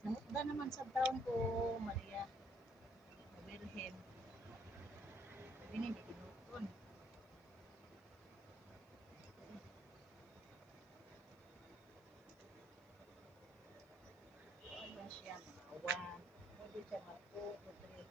Namutda naman sa taon ko, Maria, na Birhen. Bini, di kinuton. Ano siya, mga 1, pwede siya mga 2 to 3.